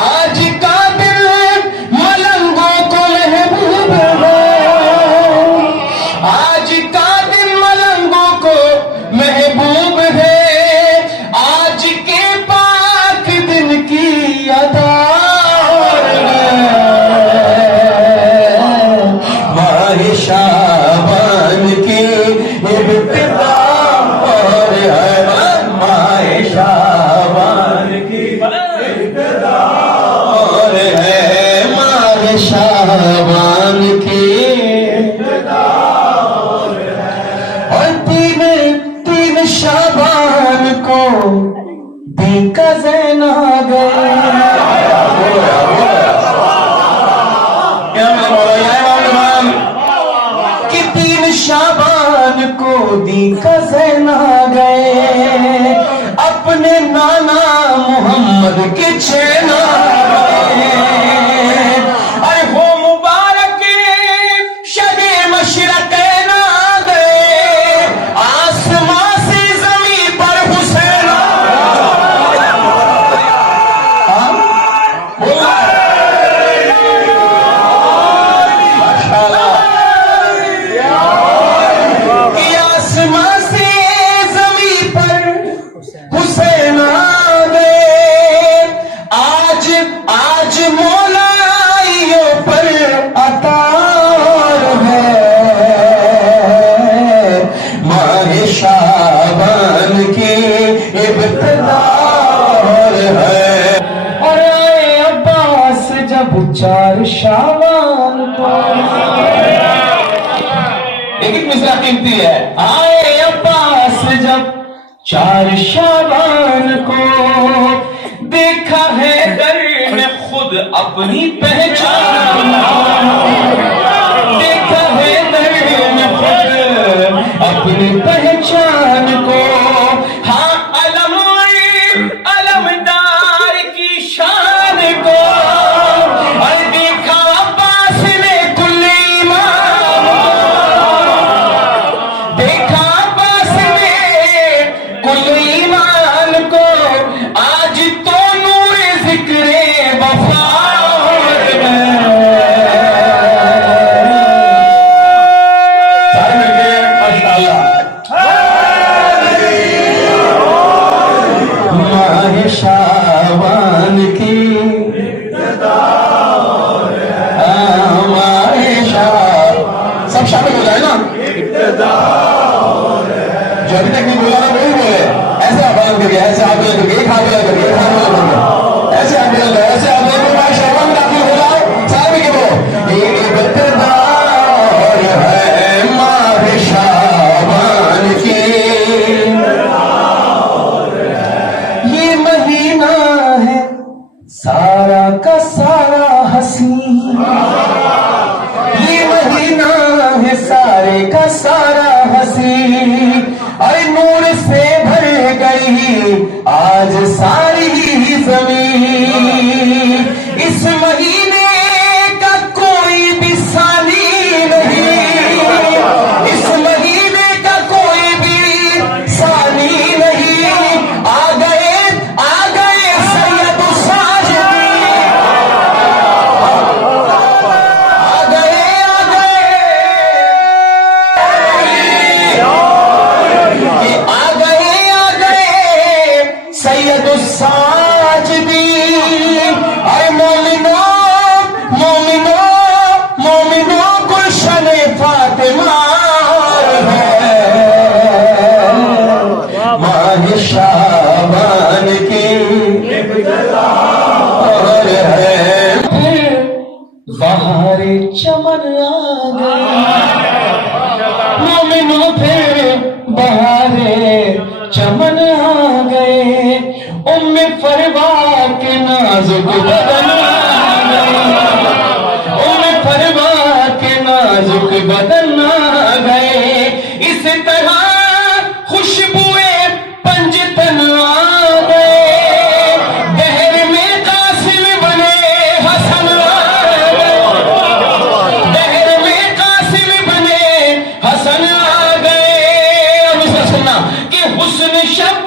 آج کا دل ملنگوں کو محبوب ہے، آج کا دل ملنگوں کو محبوب ہے، آج کے پاک دن کی ادا ماہ شعبان کی ابتدا اور ہے، ماہ شعبان کی ابتدا اور ہے، ماہ شعبان کی ابتدا اور ہے، اور تین شعبان کو دی کا زین آ گئے، شعبان کو دی کا زین آ گئے، اپنے نانا محمد کے چین آ گئے، اے ہو مبارک شب مشرقین آ گئے، آسمان سے زمین پر حسین حسین آ گئے، آج مولائیوں پر عطار ہے، ماہ شعبان کی ابتدا ہے، اور آئے عباس جب 4 شعبان کو، ایک مصرع قیمتی ہے، آئے عباس جب 4 شعبان کو، دیکھا ہے در نے خود اپنی پہچان، دیکھا ہے در نے خود اپنی پہچان کو، ہاں علمدار کی شان کو، اور دیکھا عباس نے کل ایمان، دیکھا عباس نے کل ایمان کو، آج تو نور ذکر وفا سارے مل کے ماشاءاللہ ماہ شعبان کی ابتدا ماہ شعبان، سب شامل ہو جائے نا، ابتدا جو ابھی تک نہیں بولا نا وہی بولے، ایسے آپ بلند کریے، ایسے آپ بلند کریے، ایک ہاتھ بلند کریے، ایک ہاتھ بلند کریے، ایسے آپ بلند کرو، ایسے آپ بلند کرو، ماہ شعبان داخل ہو جاؤ، سارے کے وہ یہ ابتدا ہے، ماہ شعبان کی یہ مہینہ ہے سارا کا سارا حسین، یہ مہینہ ہے سارے کا سارا حسین، اور نور سے بھر گئی آج ساری زمین، اس مہینے کا کوئی بھی ثانی نہیں، اس مہینے کا کوئی بھی ثانی نہیں، آ گئے سید الساجدین، آ گئے سید الساجدین، اے مومنوں گلشن فاطمہ ہے، ماہ شعبان کی ابتدا ہے، بہار چمن آ گئی، مومنوں پھر بہار چمن آ گئے، ام فروا کے نازک بدن آ گئے، ام فروا کے نازک بدن آ گئے، اس طرح خوشبوئے پنجتن آ گئے، دہر میں قاسم بنے حسن آ گئے، دہر میں قاسم بنے حسن آ گئے، اب اسے سننا کہ حسن شب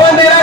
15